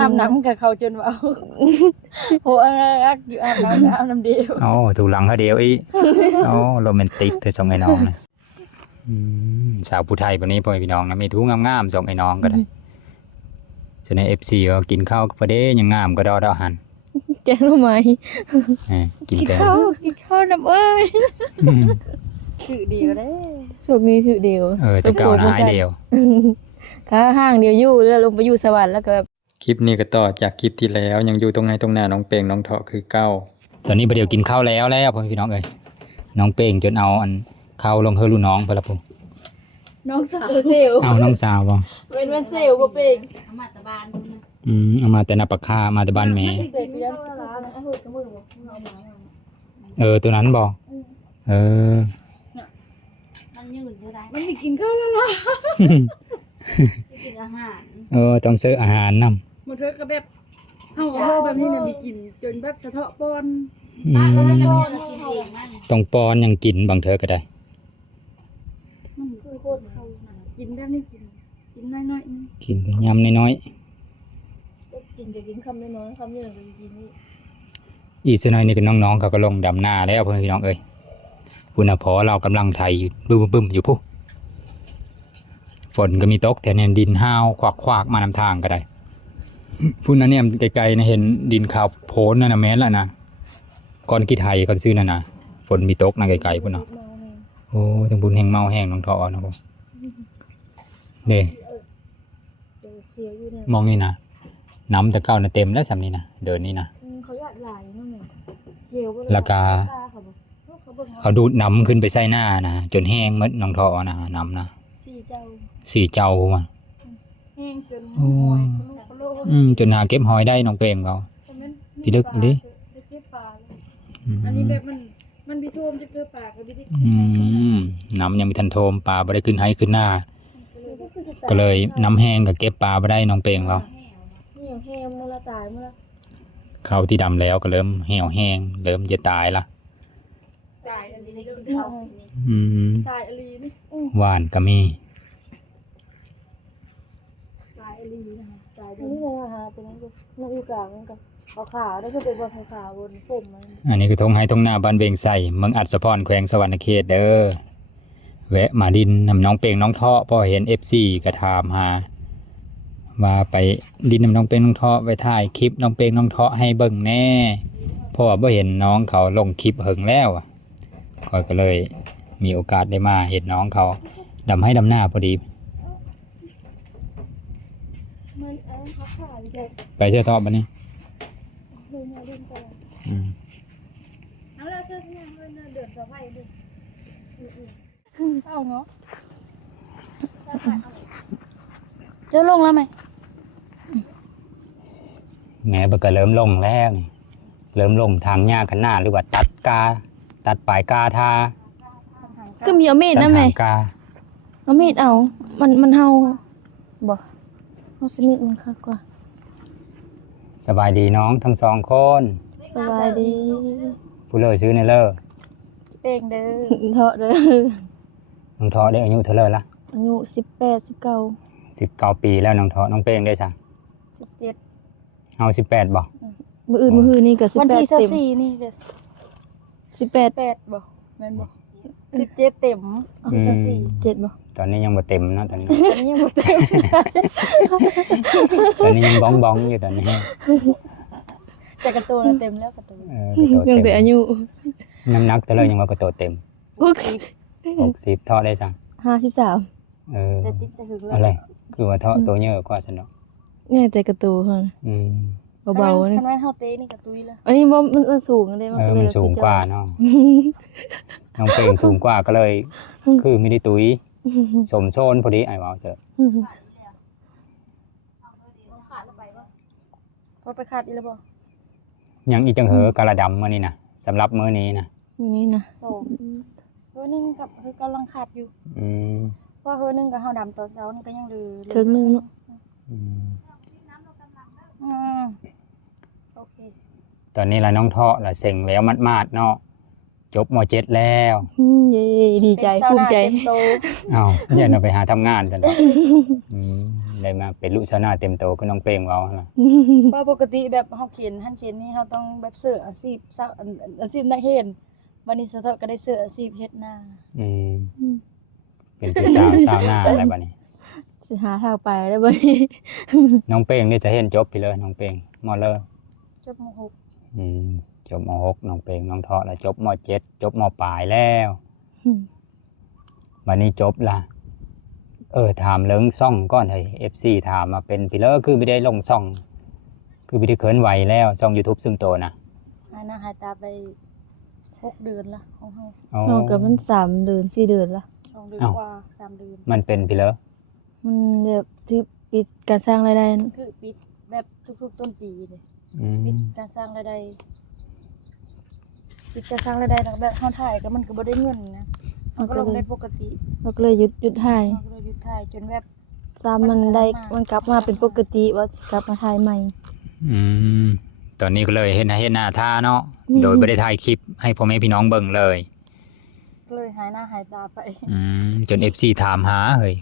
อาบน้ำกับเขาจนว่าโหอักอยู่อาบน้ำเดียวอ๋อถูกหลังเขาเดียวอีอ๋อโรแมนติกเธอส่งไอ้น้องนะสาวผู้ไทยวันนี้พ่อพี่น้องนะมีทุกงามๆส่งไอ้น้องก็ได้ส่วนใน FC ก็กินข้าวก็พอดียังงามก็ดอหัน แกรู้ไหมกินแต่ กินข้าวน้ำเอ้ยถือเดียวเด้สุกนี้ถือเดียว แต่เก่านะหายเดียว ขาห้างเดียวอยู่แล้วลงไปอยู่สวรรค์แล้วก็คลิปนี้ก็ต่อจากคลิปที่แล้วยังอยู่ตรงไหนตรงหน้าน้องเป่งน้องเถาะคือเก้าตอนนี้ประเดี๋ยวกินข้าวแล้วพ่อพี่น้องเอ้ยน้องเป่งจนเอาอันข้าวลงเฮอลูน้องไปละปุ๊น้องสาวเซลเอาน้องสาวบ่เป็นเซลบ่เป่งเอามาแต่บ้านเอามาแต่นาปากคามาแต่บ้านแม่ตัวนั้นบ่มันยืดอยู่ได้มันสิกินข้าวแล้วล่ะกินอาหารต้องซื้ออาหารนำมันเถอะก็แบบเฮาแบบนี้น่ะมีกินจนแบบสะเทาะป้อนต้องป้อนยังกินบางเธอก็ได้มันคือโคตรเขากินแบบนี้กินน้อยๆกินยำน้อยๆกินคำน้อยๆคำนี้ก็กินนี่อีกสักหน่อยนี่ก็น้องๆเขาก็ลงดำนาแล้วพ่อพี่น้องเอ้ยพุ่นน่ะพอเรากำลังไถบึ้มอยู่พุฝนก็มีตกแต่เนี่ยดินห้าวควักมานำทางก็ได้พุ่นนั้นเนี่ยไกลๆนะเห็นดินขาวโพนนั่นนะแม้นแล้วนะก่อนกี่ไทยก่อนซื้อนั่นนะฝนมีตกนะไกลๆพุ่นเนาะโอ้ทั้งบุญแห่งเมาแห่งน้องทอนะพ่อเนี่ยมองนี่นะน้ำตะเก้าน่ะเต็มแล้วสำนี้นะเดินนี่นะเขาอยากหลายนั่นแหละแล้วก็เขาดูดน้ำขึ้นไปใส่หน้านะจนแห้งมดน้องทอนะน้ำนะสี่เจ้ามาแห้งจนจนหาเก็บหอยได้น้องเป่งเขาพี่ลึกดิอันนี้แบบมันมีท่วมจะเกิดปากก็ได้น้ำยังมีทันโทมปลาไม่ได้ขึ้นให้ขึ้นหน้าก็เลยน้ำแห้งกับเก็บปลาไม่ได้น้องเป่งเขาแห้งเมื่อละตายเมื่อเขาที่ดำแล้วก็เริ่มเหี่ยวแห้งเริ่มจะตายละตายอันนี้ตายอันนี้นี่หวานก็มีตายอันนี้ตายนี่เลยฮะตัวนั้นก็นักอยู่กลางนั่นก็ขาวๆได้ก็เป็นบนขาวบนปุ่มอันนี้คือทงให้ทงหน้าบ้านเบงใส่เมืองอัศพรแขวงสวรรณเขตเด้อแวะมาดินนำน้องเป่งน้องเทาะพอเห็น FC กระถามหาว่าไปดินนำน้องเป่งน้องเทาะไปถ่ายคลิปน้องเป่งน้องเทาะให้เบิ่งแน่เพราะว่าบ่เห็นน้องเขาลงคลิปหึงแล้วก็เลยมีโอกาสได้มาเห็นน้องเขาดำให้ดำหน้าพอดีไปเชื่อทอบันนี้เอาละเชื่อที่ยังเดือดสบายดิเอาเนาะเริ่มลงแล้วไหมแม่ก็เริ่มลงแล้วนี่เริ่มลงทางหญ้ากันหน้าหรือว่าตัดปลายกาทาก็มีเอามีดนะแม่เอามีดเอามันเฮาบ่เอาสมีดมันคักกว่าสบายดีน้องทั้งสองคนสบายดีผู้เลิศซื้อในเลิศเป่งเด้อเถาะเด้อน้องเถาะได้อายุเท่าไรละอายุ19 ปีแล้วน้องเถาะน้องเป้งได้สั่ง17เอา18บ่มื้ออื่นนี่ก็18วันที่24นี่ก็18บ่แม่นบ่17เต็ม24 7บ่ตอนนี้ยังบ่เต็มเนาะตอนนี้ยังบ่เต็มตอนนี้ยังบ้องอยู่ตอนนี้แต่กระโตนเต็มแล้วกระโตนยังแต่อายุน้ำหนักแต่เลยยังว่ากระโตเต็ม60เทาะได้สั่ง53อะไรคือว่าเทาะตัวเยอะกว่าฉันเนาะเนี่ยแต่กระโตค่ะเบาๆนี่คันว่าเฮาเตะนี่กระตุยแล้วอันนี้มันสูงเด้มันสูงกว่าเนาะน้องเป่งสูงกว่าก็เลยคือไม่ได้ตุยสมโซนพอดีไอ้ว้าวเจอพอไปขาดอีแล้วบ่ยังอีจังเหอกระดำมื้อนี้นะสำหรับมื้อนี้นะนี่นะเฮ้อนึงกับเฮ้อกำลังขาดอยู่เพราะเฮ้อนึงกับเฮาดำตอนเช้านี่ก็ยังเหลือถึงนึงเนาะโอเคตอนนี้ละน้องเทาะละเซ็งแล้วมัดเนาะจบม.7 แล้วเย้ดีใจภูมิใจอ้าวอย่าเอาไปหาทำงานกัน ได้มาเป็นลูกชาวนาเต็มโตก็น้องเป้งเว้านะ เพราะปกติแบบเฮาเข็นหันเข็นนี่เฮาต้องแบบเสื้ออาชีพอาชีพนักเฮ็ดวันนี้สะเทาะก็ได้เสื้ออาชีพเฮ็ดนา เป็นพี่สาวหน้าอะไรบัดนี้ สิหาทางไปได้บ่นี้ น้องเป้งนี่จะเห็นจบพี่เลยน้องเป้งมเลอ จบม จบม6น้องเป้งน้องเทาะแล้วจบม7จบมปลายแล้วบัดนี้จบละถามเรื่องซ่องก่อนเฮ้ย FC ถามมาเป็นพี่เลอคือไม่ได้ลงซ่อง คือไม่ได้เขินไหวแล้วซ่อง YouTube ซึ่งโตนะ หายหน้าหายตาไป6เดือนละของเฮา อ๋อ เฮาก็มัน3เดือน4เดือนละ 2 เดือนกว่า3 เดือน มันเป็นพี่เลอ มันแบบที่ปิดการสร้างรายได้ คือปิดแบบทุกๆต้นปีเลย อื ปิด ม การสร้างรายได้ปิดการสร้างรายได้แล้วแบบเฮาถ่ายก็มันก็บ่ได้เงินนะมันก็ลงได้ปกติ เราก็เลยหยุดถ่าย มันก็เลยหยุดถ่ายจนแบบ ซ้ำมันได้มันกลับมาเป็นปกติว่าสิกลับมาถ่ายใหม่ ตอนนี้ก็เลยเห็นหน้าท่าเนาะโดยไม่ได้ถ่ายคลิปให้พ่อแม่พี่น้องเบิ่งเลย ก็เลยหายหน้าหายตาไป จน FC ถามหาเฮ้ย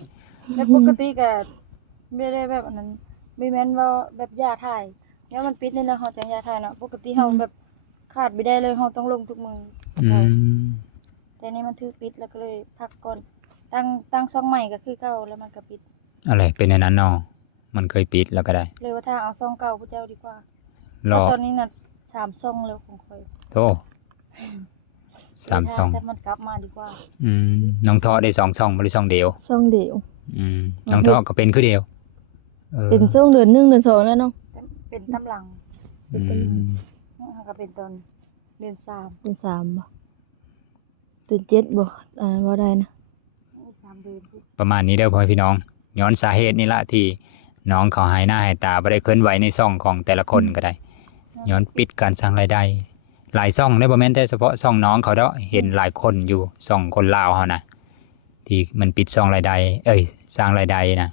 แต่ปกติก็ไม่ได้แบบอันนั้นไม่แม่นว่าแบบยาถ่ายเนี่ยมันปิดนี่แล้วเฮาจังยาถ่ายเนาะปกติเฮาแบบขาดไม่ได้เลยเฮาต้องลงทุกมื้อ อืม แต่นี่มันถือปิดแล้วก็เลยพักก่อนตั้งช่องใหม่ก็คือเก่าแล้วมันก็ปิด อะไรเป็นในนั้นเนาะมันเคยปิดแล้วก็ได้ เลยว่าถ้าเอาช่องเก่าพระเจ้าดีกว่า รอ ตอนนี้น่ะ3ช่องแล้วของข่อย โธ่3 ช่อง แต่มันกลับมาดีกว่า น้องเทาะได้2 ช่องบ่ได้ช่องเดียว ช่องเดียว น้องเทาะก็เป็นคือเดียว เป็นช่วงเดือน1เดือน2แล้วเนาะ แต่เป็นตำหลัง อืม เนี่ยก็เป็นตอนเดือน3 เป็น3บ่เดือน7บ่อันนั้นบ่ได้นะ นี่3เดือนพุ ประมาณนี้เด้อพ่อแม่พี่น้องย้อนสาเหตุนี่ละที่น้องเขาหายหน้าหายตาบ่ได้เคลื่อนไหวในช่องของแต่ละคนก็ได้ ย้อนปิดการสร้างรายได้หลายช่องได้บ่แม่นแต่เฉพาะช่องน้องเขาเด้อเห็นหลายคนอยู่ช่องคนลาวเฮานะที่มันปิดช่องรายได้สร้างรายได้นะ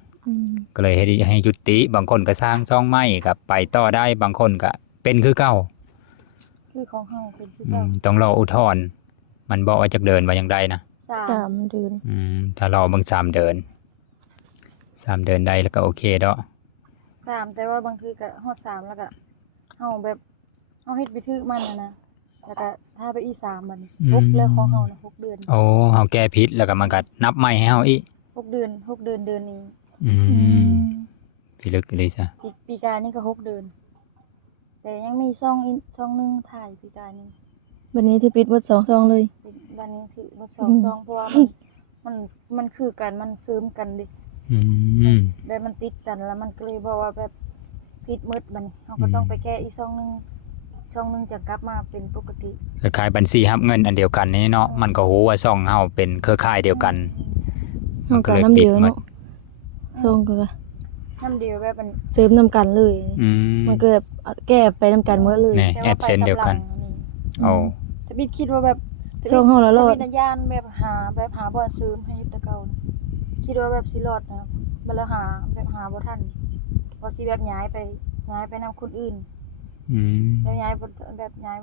ก็เลยให้ยุติบางคนก็สร้างช่องใหม่ก็ไปต่อได้บางคนก็เป็นคือเก่า คือของเฮาเป็นคือเก่า ต้องรออุทธรณ์มันบอกว่าจักเดินว่าอย่างใดนะ 3เดือน ถ้ารอเบิ่ง3 เดือน3 เดือนได้แล้วก็โอเคเด้อ 3แต่ว่าบางทีก็ฮอด3แล้วก็เฮาแบบเฮาเฮ็ดไปถึกมันนะแล้วก็ถ้าไปอี3บัดนี้6แล้วของเฮานะ6เดือน โอ้เฮาแก้ผิดแล้วก็มันก็นับใหม่ให้เฮาอีก 6เดือน6เดือนเดือนนี้ พี่ลึกเลยจ้ะ ปีกายนี่ก็6เดือนแต่ยังมีช่องนึงถ่ายปีกายนี่ วันนี้ที่ปิดหมด2ช่องเลย วันนี้คือมา2ช่องเพราะว่ามันคือกันมันซึมกันดิ แบบมันติดกันแล้วมันก็เลยบอกว่าแบบปิดมืดมันเขาก็ต้องไปแก้อีกช่องนึงจะกลับมาเป็นปกติ คล้ายๆบัญชีรับเงินอันเดียวกันนี่เนาะมันก็ฮู้ว่าช่องเฮาเป็นเครือข่ายเดียวกัน เฮาก็น้ำเดียวเนาะช่องก็ น้ำเดียวแบบมัน เสริมนํกันเลย มันก็แบบแก้ไปนํกันหมดเลย นี่แอดเซนเดียวกันโอ้ แต่บิดคิดว่าแบบ ช่องเฮาละรอด บิดญาณแบบหาบ่อนซื้อให้แตะเก่าคิดว่าแบบสิรอดนะบ่แล้วหาบ่ทันว่าสิแบบย้ายไปนำคนอื่นแล้วย้ายบ่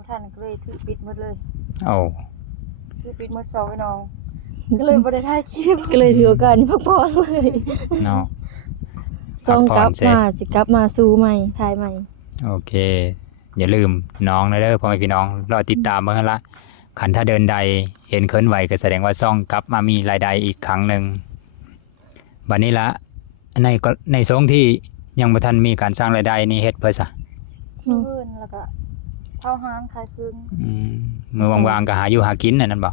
ทันก็เลยถือปิดหมดเลย โอ้ คือปิดหมด2ไอ้น้องก็เลยบ่ได้ถ่ายคลิป ก็เลยถือโอกาสนี้พักผ่อนเลย เนาะ ช่องกลับ พักผ่อนเสร็จ มาสิกลับมาสู่ใหม่ถ่ายใหม่ โอเค อย่าลืมน้องนะเด้อพ่อแม่พี่น้องรอติดตามเบิ่งหั่นละคันถ้าเดินใดเห็นเคลื่อนไหวก็แสดงว่าช่องกลับมามีรายได้อีกครั้งหนึงบัดนี้ละในช่วงที่ยังบ่ทันมีการสร้างรายได้นี่เฮ็ดเพื่อซะ คืนแล้วก็เข้าห้างขายคืน มื้อว่างๆก็หาอยู่หากินนั่นบ่ แม่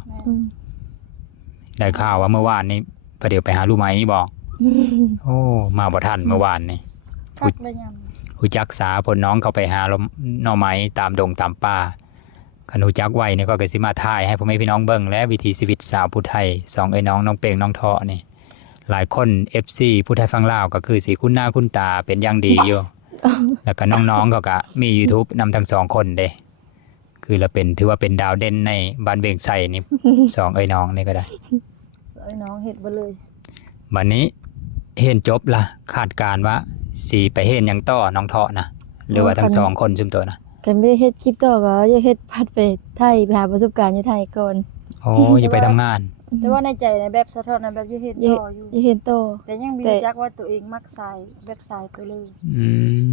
ได้ข่าวว่าเมื่อวานนี้ประเดี๋ยวไปหาลูกไหมบอกโอ้มาบ่ทันเมื่อวานนี่ คักเลยยำ ฮู้จักษาผลน้องเขาไปหาหน่อไม้ตามดงตามป่าคันฮู้จักไว้นี่ก็สิมาถ่ายให้พ่อแม่พี่น้องเบิ่งและวิถีชีวิตสาวผู้ไทย2ไอ้น้องเปงน้องเทาะนี่หลายคน FC ผู้ไทยฟังลาวก็คือสิคุ้นหน้าคุ้นตาเป็นอย่างดีอยู่ แล้วก็น้องๆเขาก็มี YouTube นำทั้ง2คนเด้คือเราถือว่าเป็นดาวเด่นในบ้านเวียงไสนี่ 2ไอ้น้องนี่ก็ได้ ไอ้น้องเฮ็ดบ่เลย บัดนี้เห็นจบล่ะคาดการณ์ว่าสิไปเห็นหยังต่อน้องเทาะนะหรือว่าทั้ง2คนซุมตัวนะ กันไม่ได้เฮ็ดคลิปต่อก็อยากเฮ็ดพัดไปไทยไปหาประสบการณ์อยู่ไทยก่อน โอ้อย่าไปทำงาน แ แต่ว่าในใจในแบบสะท้อนในแบบยังเห็นต่ออยู่ อย่าเห็นโต แต่ยังบ่ แต่ รู้จักว่าตัวเองมักสายแบบสายไปเลย อืม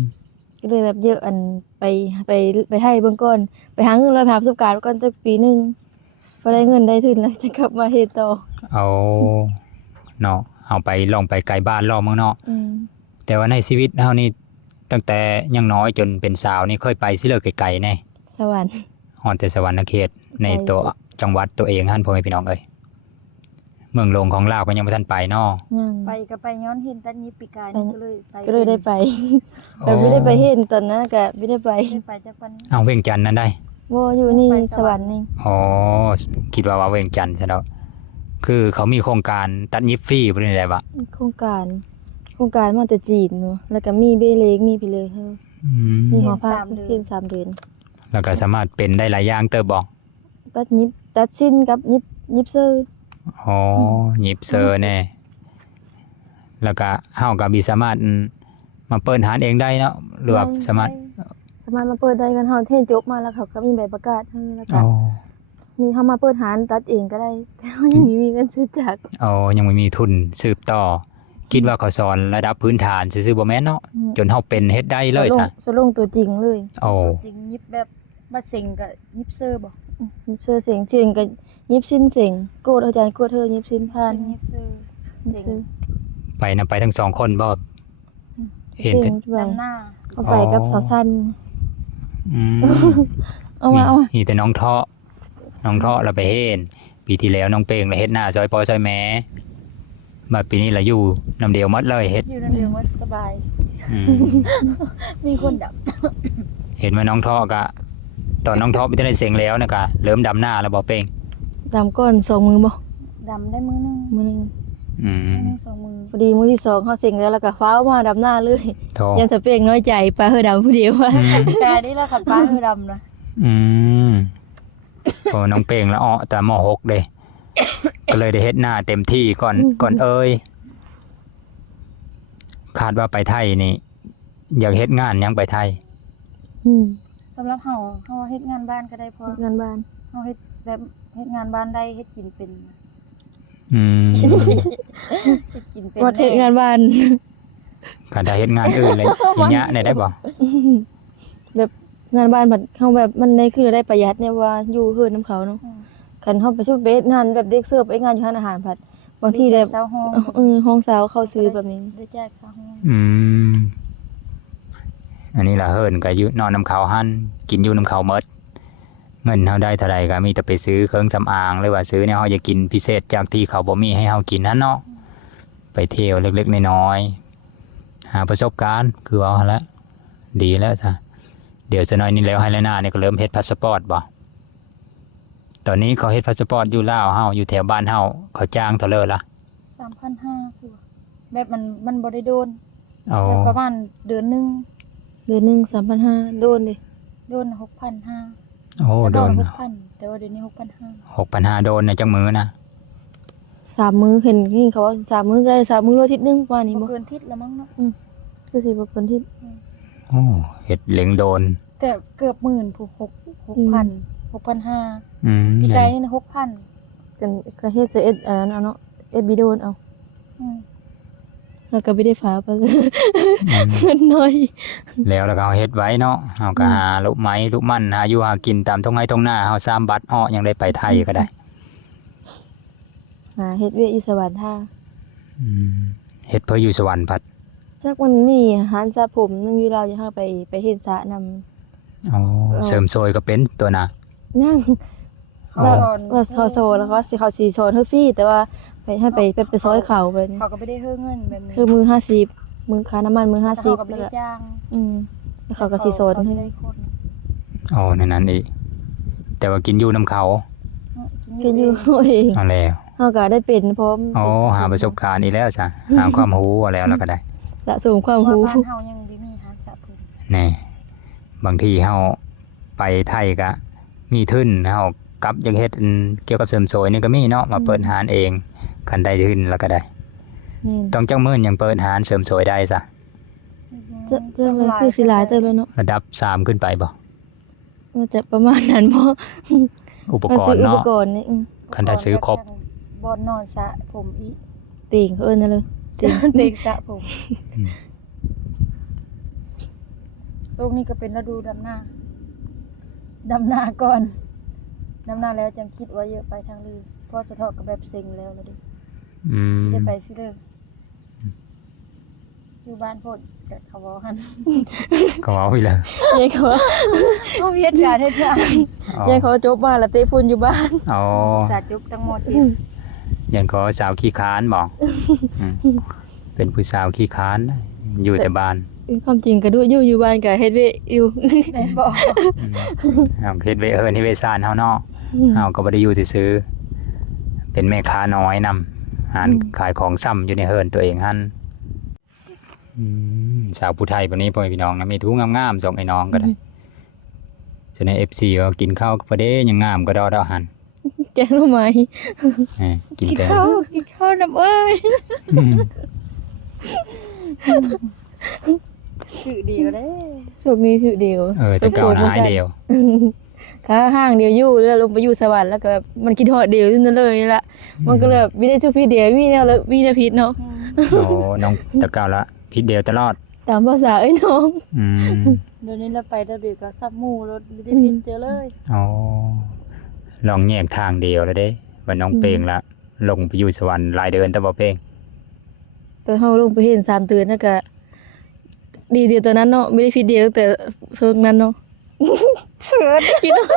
ก็เลยแบบเยอะอันไปไทยเบิ่งก่อนไปหาเงินเลยไปหาประสบการณ์ก่อนจักปีหนึงพอได้เงินได้ทุนแล้วจะกลับมาเฮ็ดต่อ เอาเนาะเอาไปลองไปไกลบ้านรอบเมืองเนาะ อืม แต่ว่าในชีวิตเฮานี่ตั้งแต่ยังน้อยจนเป็นสาวนี่เคยไปสิเลิกไกลๆแน่ สวรรค์ ฮอดแต่สวรรณเขตในตัวจังหวัดตัวเองหั่นพ่อแม่พี่น้องเอ้ยเมืองหลวงของลาวก็ยังบ่ทันไปเนาะ ยัง ไปก็ไปย้อนเห็นตันยิบปีกายนี่ก็เลยไป ก็เลยได้ไปแต่ไม่ได้ไปเฮ็ดตอนนั้นก็ไม่ได้ไป ได้ไปจากวันนี้ เอาเวียงจันทน์นั่นได้ บ่อยู่นี่สวรรค์นี่ อ๋อคิดว่าเวียงจันทน์ซะแล้วคือเขามีโครงการตัดยิปฟรีบ่ได้ได้บ่ โครงการมาแต่จีนเนาะแล้วก็มีเบเล็กมีไปเลยเฮา อืม มีหอพักเพียง3เดือน แล้วก็สามารถเป็นได้หลายอย่างเติบบ่ ตัดชิ้นกับยิบเซอร์ อ๋อยิปเซอร์แน่แล้วก็เฮาก็มีสามารถมาเปิดร้านเองได้เนาะหรือว่าสามารถ มาเปิดได้กันเฮาเทศจบมาแล้วเขาก็มีใบประกาศให้แล้วก็ อ๋อ มีเฮามาเปิดร้านตัดเองก็ได้แต่เฮายังมีเงินซื้อจักร อ๋อยังไม่มีทุนสืบต่อ คิดว่าเขาสอนระดับพื้นฐานซื่อๆบ่แม่นเนาะจนเฮาเป็นเฮ็ดได้เลยซะ สลงตัวจริงเลย โอ้ จริงยิบแบบบัดเซ็งกับยิบเซอร์บ่ ยิบเซอร์เสียงจริงก็ยิบสิ้นเสียงโกดอาจารย์โกดเธอยิบสิ้นผ่าน เป็นยิบเซอร์ ยิบเซอร์ ไปนำไปทั้งสองคนบ่เห็น เสี แต่ ยงไป นำหน้า เอาไปกับสาวสั้น อืม เอามา มีแต่น้องเทาะเราไปเฮ็ดปีที่แล้วน้องเป้งเราเฮ็ดหน้าซอยปอซอยแม่มาปีนี้เราอยู่นํเดียวหมดเลยเฮ็ด อยู่นั่นเดียวว่าสบาย อืม มีคนดับ เห็นว่าน้องเทาะก็ตอนน้องเทาะไปได้เสียงแล้วนะก็เริ่มดำหน้าแล้วบ่เป้ง ดำก้อน2มือบ่ ดำได้มื้อนึง มือหนึง อืม มื้อนึง2 มื้อ พอดีมือที่2เฮาเสียงแล้วก็ฟ้าวมาดำหน้าเลย โท ยันสะเปงน้อยใจไปเฮอดำผู้เดียวว่า อืม แต่นี่ละขัดฟ้าคือดำนะ อืมพอน้องเป้งแล้วอ้อแต่ม.6 เด้ ก็เลยได้เฮ็ดหน้าเต็มที่ก่อนเอ้ยคาดว่าไปไทยนี่ อยากเฮ็ดงานหยังไปไทย อืม สำหรับเฮาเฮ็ดงานบ้านก็ได้พอง านบ้าน เฮาเฮ็ดแบบเฮ็ดงานบ้านได้เฮ็ดกินเป็น อืม เฮ็ดกินเป็น วัดเฮ็ดงานบ้าน ก็ได้เฮ็ดงานอื่นเลยอย่างเงี้ยได้บ่ แบบงานบ้านบัดเฮาแบบมันได้คือได้ประหยัดเนี่ยว่าอยู่เฮือนนํเขาเนาะ อืม คันเฮาไปช่วยเบสงานแบบเด็กเสิร์ฟไปงานอยู่ร้านอาหารผัดบางทีแบบ เซาห้อง ห้องสาวเข้าซื้อแบบนี้ ได้จ่ายค่าห้อง อืมอันนี้ล่ะเฮิ่นก็อยู่นอนนำเขาหั่นกินอยู่นำเขาหมดเงินเฮาได้เท่าใดก็มีแต่ไปซื้อเครื่องสำอางหรือว่าซื้อแนวเฮาอยากกินพิเศษจากที่เขาบ่มีให้เฮากินนั่นเนาะไปเที่ยวเล็กๆน้อยๆหาประสบการณ์คือว่าหั่นแหละดีแล้วจ้ะเดี๋ยวจะน้อยนี้แล้วให้แล้วหน้านี่ก็เริ่มเฮ็ดพาสปอร์ตบ่ตอนนี้เขาเฮ็ดพาสปอร์ตอยู่ลาวเฮาอยู่แถวบ้านเฮาเขาจ้างเท่าเลยล่ะ 3,500คือว่าแบบมันบ่ได้โดน อ๋อ แบบประมาณเดือนหนึง เดือนหนึง 3,500โดนดิ โดน 6,500 โอ้โดน 6,000แต่ว่าเดี๋ยวนี้ 6,500 6,500โดนนะจังมือนะ 3 มื้อเห็นเขาว่า3มื้อได้3มื้ออาทิตย์หนึงประมาณนี้ บ่ บ่ เกินทิศละมั้งเนาะ คือสิบ่เกินที่ โอ้เฮ็ดเหล็งโดน แต่เกือบหมื่นผู้6,000 6,500 อืม ปีไกลนี่นะ6,000 กันก็เฮ็ดเอ็ดอันนั้นเอาเนาะเอ็ดบิโดนเอา อืม แล้วก็ไม่ได้ฝาไปเลย อืม เงินน้อย แล้วก็เอาเฮ็ดไว้เนาะเฮาก็หาลูกไม้ลูกมันหาอยู่หากินตามท้องไร่ท้องนาเฮาสร้างบัตรอ้อยังได้ไปไทยก็ได้ หาเฮ็ดเวียกอีสวรรค์ท่า อืมเฮ็ดเพื่ออยู่สวรรค์พัด จักมันมีร้านสระผมนึงอยู่ลาวจะเฮาไปเฮ็ดสระนำ อ๋อเสริมโซยก็เป็นตัวน่ะ นั่ง เขา ว่า สอน ว่าเขาโซแล้วก็สิเขาสีโซนเฮอฟรี่แต่ว่าไปซอยเขาไปนี่ เขาก็ไม่ได้เฮือเงินแบบนี้ คือมือ50มือค่าน้ำมันมือ เขาก็ 50 ไม่ แล้ว ได้ ก็ จ้าง แล้วเขาก็สิโซน เขา ให้ ไม่ได้คน อ๋อนั่นอีกแต่ว่ากินอยู่นํเขา กินอยู่เอง เอาแล้ว เฮาก็ได้เป็นพร้อม อ๋อหาประสบการณ์อีกแล้วจ้ะหาความรู้เอาแล้วก็ได้ สะสมความ ว่า รู้ บ้านเฮายังบ่มีหาสระผม แน่บางทีเฮาไปไทยก็มีทุนเฮากลับอยากเฮ็ดอันเกี่ยวกับเสริมสวยนี่ก็มีเนาะมาเปิดร้านเองคันได้ทุนแล้วก็ได้ นี่ ต้องจังมื้อยังเปิดร้านเสริมสวยได้ซะ เจะเลยคือสิหลายเติบแล้วเนาะ ระดับ3ขึ้นไปบ่ มันจะประมาณนั้นบ่ อุป มาก ร ซื้อ ณ์ อุป เนาะ กรณ์นี่ คันถ้าซื้อครบ บ บอนนอนสระผมอี ติ่งเขาเอิ้นนั่นเลยติ่ง เด็กสระผม อืม ช่วงนี้ก็เป็นฤดูดำนาดำนาก่อนดำนาแล้วจังคิดว่าเยอะไปทางลือเพราะสะเทาะกับแบบเซ็งแล้วดิ อืม ได้ไปสิเด้ออยู่บ้านโพดกับเขาบอกหัน ก็เอาอีกแล้ว ยายเขา เขาเฮ็ดการเฮ็ดงาน อ๋อย ายเขาจบมาแล้วเตะฝุ่นอยู่บ้าน อ๋อ สาจุกทั้งหมดที่ ยันขอสาวขี้ค้านบอกอืมเป็นผู้สาวขี้ค้านนะอยู่แต่บ้าน ความจริงก็ดูอยู่บ้านก็เฮ็ดเวยอยู่ แม่นบอก อืมเอาเฮ็ดไว้เอิ้นที่ไว้ซ่านเฮาเนาะเฮาก็บ่ได้อยู่ซื่อๆเป็นแม่ค้าน้อยนำหารขายของซ้ำอยู่ในเฮินตัวเองหั่นสาวผู้ไทยปานนี้พ่อแม่พี่น้องนะมีทุงงามๆส่งไอ้น้องก็ได้จะใน FC ก็กินข้าวก็บ่ได้ยังงามก็ดอหั่น แกงหน่อไม้ กิน กิน แต่ ข้าวน้ำเอ้ย อืม ชื่อเดียวเด้ สุกนี้คือเดียว แต่เก่านะหายเดียว ขาห้างเดียวอยู่แล้วลงไปอยู่สวรรค์แล้วก็แบบมันคิดฮอดเดียวนั่นเลยละมันก็เลยแบบมีได้ทุกพี่เดียวมีแนวแล้วมีแนวผิดเนาะ โอ้น้องแต่เก่าละพิษเดียวตลอด ตามภาษาไอ้น้อง อืม เดี๋ยวนี้เราไประเบียบก็ซับหมู่รถไม่ได้พินเจอเลย อ๋อลองแยกทางเดียวแล้วเด้ว่าน้องเปงละลงไปอยู่สวรรค์หลายเดือนแต่บ่เปง ตอนเฮาลงไปเห็น3เตือนนั่นก็ดีเดียวตัวนั้นเนาะไม่ได้ผิดเดียวตั้งแต่ช่วงนั้นเนาะคิดว่า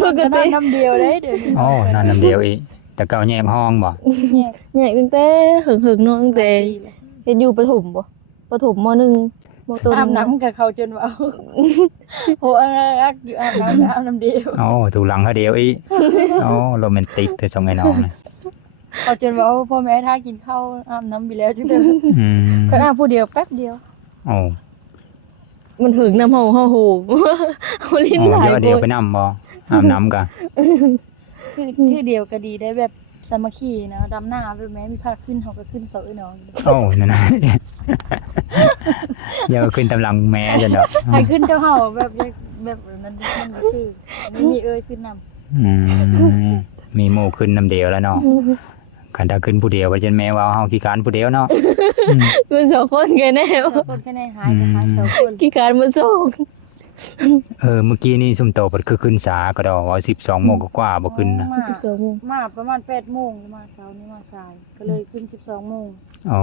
ปก ก็นอ ติ นน้ำเดียวเลยเดี๋ยวนี้ อ๋อนอนน้ำเดียวอีกแต่เก่าแยกห้องบ่ เนี่ย ใหญ่ตั้งแต่หึงๆเนาะตั้งแต่เฮ็ดอยู่ประถมบ่ประถมม .1 มต้น อาบน้ำกับเขาจนว่าโหอักอยู่อาบน้ำเดียว อ๋อถูกหลังเขาเดียวอีกอ๋อโรแมนติกแต่ส่งไอ้น้องนะ เขาจนว่าพ่อแม่ถ้ากินข้าวอาบน้ำไปแล้วจึงเถอะ อืม ก็อาบผู้เดียวแป๊บเดียว โอ้ มันหึงน้ำเฮาโหเฮาลิ้น โอ้ หลาย เดี๋ยวเดียว โพ ไป ด นำบ่อาบน้ำกะ ที่เดียวก็ดีได้แบบสามัคคีนะดำหน้าไปแม้มีพาขึ้นเขาก็ขึ้นเสาไอ้น้อง โอ้นั่นน่ะ เดี๋ยวขึ้นตำลังแม่จังดอก ใครขึ้นเจ้าเห่าแบบนั้นมันก็คือไม่มีเอ้ยขึ้นนำ อืมมีหมู่ขึ้นน้ำเดียวแล้วเนาะคันถ้าขึ้นผู้เดียวก็จะแม่ว่าเฮาขี้การผู้เดียวเนาะ มันสองคนกันแน่ เสาคนแค่ในหายหายเสาคน กี่การมันสอง เมื่อกี้นี่ซุ่มโตก็คือขึ้นสาก็ดอกว่า12โมงกว่าๆบ่ขึ้นนะ 12โมง มาประมาณ8โมงมาเช้านี้มาสายก็เลยขึ้น12โมง อ๋อ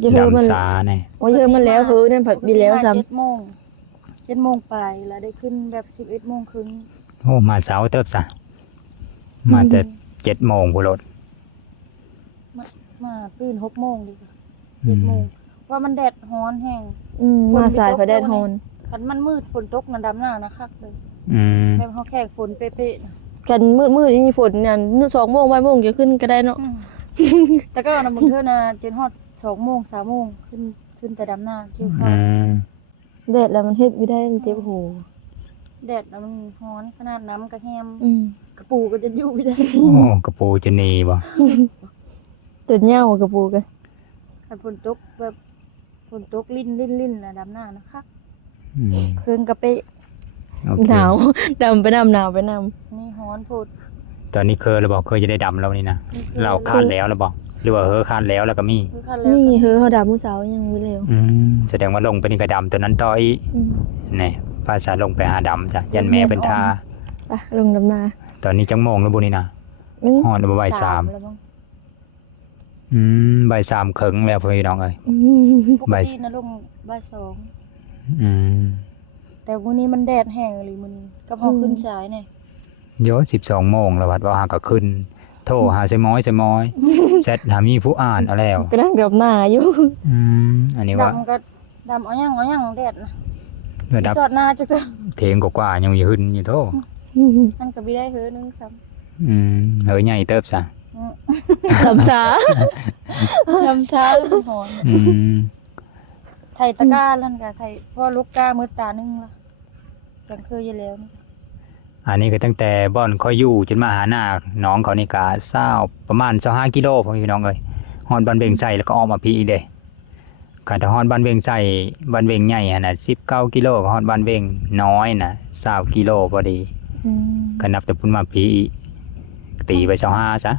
อย่าเฮอมัน ดำสาแน่ ว่าเฮอมันแล้วเฮอนั่นผัดมีแล้วซ้ำ 7โมง7โมงไปแล้วได้ขึ้นแบบ11โมงครึ่ง โอ้มาเช้าเติบซะมาแต่7โมงพุ่นโลด มาตื่น6โมงดีกว่า7โมงว่ามันแดดร้อนแห้ง มาสายพระแดดฮอน คันมันมืดฝนตกมันดำหน้านะคักเลย อืม แบบเขาแข่งฝนเป๊ะๆนะ กันมืดๆนี่ฝนเนี่ย2โมงบ่ายโมงจะขึ้นก็ได้เนาะ แต่ก็นะมึงเท่านะจนฮอด2โมง3โมงขึ้นแต่ดำหน้าเกี่ยวข้า อื ว ม แดดแล้วมันเฮ็ดไม่ได้มันเจ็บหู แดดแล้วมันร้อนขนาดน้ำกระแฮม อืม กระปูก็จะอยู่ไม่ได้ โอ้กระปูจะหนีบ่ จนเหย้ากระปูกัน คันฝนตกแบบฝนตกลิ้นนะดำหน้านะคัก อืม เครื่องกระเปะ โอเค หนาวดำไปนำหนาวไปนำ นี่ร้อนโพด ตอนนี้เคยเราบอกเคยจะได้ดำแล้วนี่นะเราคาดแล้วเราบอกหรือว่าคาดแล้วแล้วก็มี คือคันแล้ว นี่เฮอเขาดำมื้อเช้ายังบ่เร็ว แสดงว่าลงไปนี่ก็ดำตัวนั้นต่ออีก อืม นี่ภาษาลงไปหาดำจ้ะยันแม่เป็นทา ไปลงดำนา ตอนนี้จังโมงแล้วบุนี่นะ อืม ฮอดบ่ายสาม แล้วมั้ง บ่ายสามครึ่งแล้วพี่น้องเอ้ย อืม ปก บ่าย ตินะลงบ่าย2 อืม แต่มื้อนี้มันแดดแห้งเลยมื้อนี้ก็พอขึ้นสายเนี่ย โย12โมงแล้ววัดว่าหาก็ขึ้น โทรหาใส่ม้อยเสร็จหามีผู้อ่านเอาแล้ว กำลังดำนาอยู่ อันนี้ว่า ดำก็ดำเอาหยังแดดนะ ระดับ สอดหน้าจักเถอะ เทงกว่าๆยังอยู่หึนอยู่โต มันก็บ่ได้เฮือนึงซ้ เฮ้ยใหญ่เติบซะ สำสา ำลำช้ามันหอน อืม ไทยตะกร้าลั่นก็ไทยพ่อลูกกามืดตานึงล่ะจังเคยอยู่แล้วนี่ อันนี้ก็ตั้งแต่บ่อนค่อยอยู่จนมาหาหน้าน้องเขานี่ก็ประมาณ25กิโลพี่น้องเอ้ยฮอดบ้านเบงไส่แล้วก็ออกมาพี่อีกเด้คันถ้าฮอดบ้านเบงไส่บ้านเบงใหญ่หั่นน่ะ19กิโลก็ฮอดบ้านเบงน้อยน่ะ20กิโลพอดี อืม ก็นับแต่พุ่นมาปีตีไป25ซะ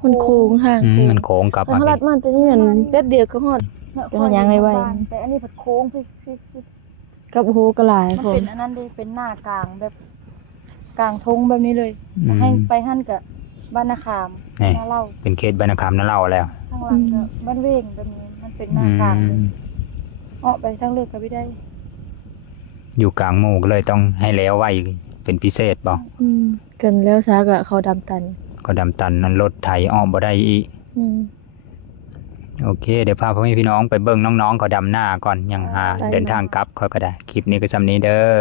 คนโค้งทาง มันโค้งกลับ ทาง มา ลัดมาแต่นี่นั่นแป๊บเดียวก็ฮอด เป็นคนยังไงไว้ แต่อันนี้ผัดโค้งพี่ กับโอ้โหก็หลาย มัน ผม เป็นอันนั้นดิเป็นหน้ากลางแบบกลางทงแบบนี้เลย อืม ให้ไปหั่นกับบ้านนาคาม นี่ นาเล่า เป็นเขตบรรณคำนั่นเล่าแล้ว ข้างหลังก็บ้านเวงแบบนี้มันเป็นหน้ากลางเลยออกไปทางเลือกก็ไม่ได้ อยู่กลางหมู่ก็เลยต้องให้แล้วไว้เป็นพิเศษบ่ อืมกันแล้วซากะเขาดำตัน ก็ดำตันนั้นรถไถอ้อมบ่ได้อีก อืม โอเค เดี๋ยวพาพ่อแม่พี่น้องไปเบิ่งน้องๆเขาดำหน้าก่อนยังหา ไป เดินทางกลับเขาก็ได้ คลิปนี้ก็สำนี้เด้อ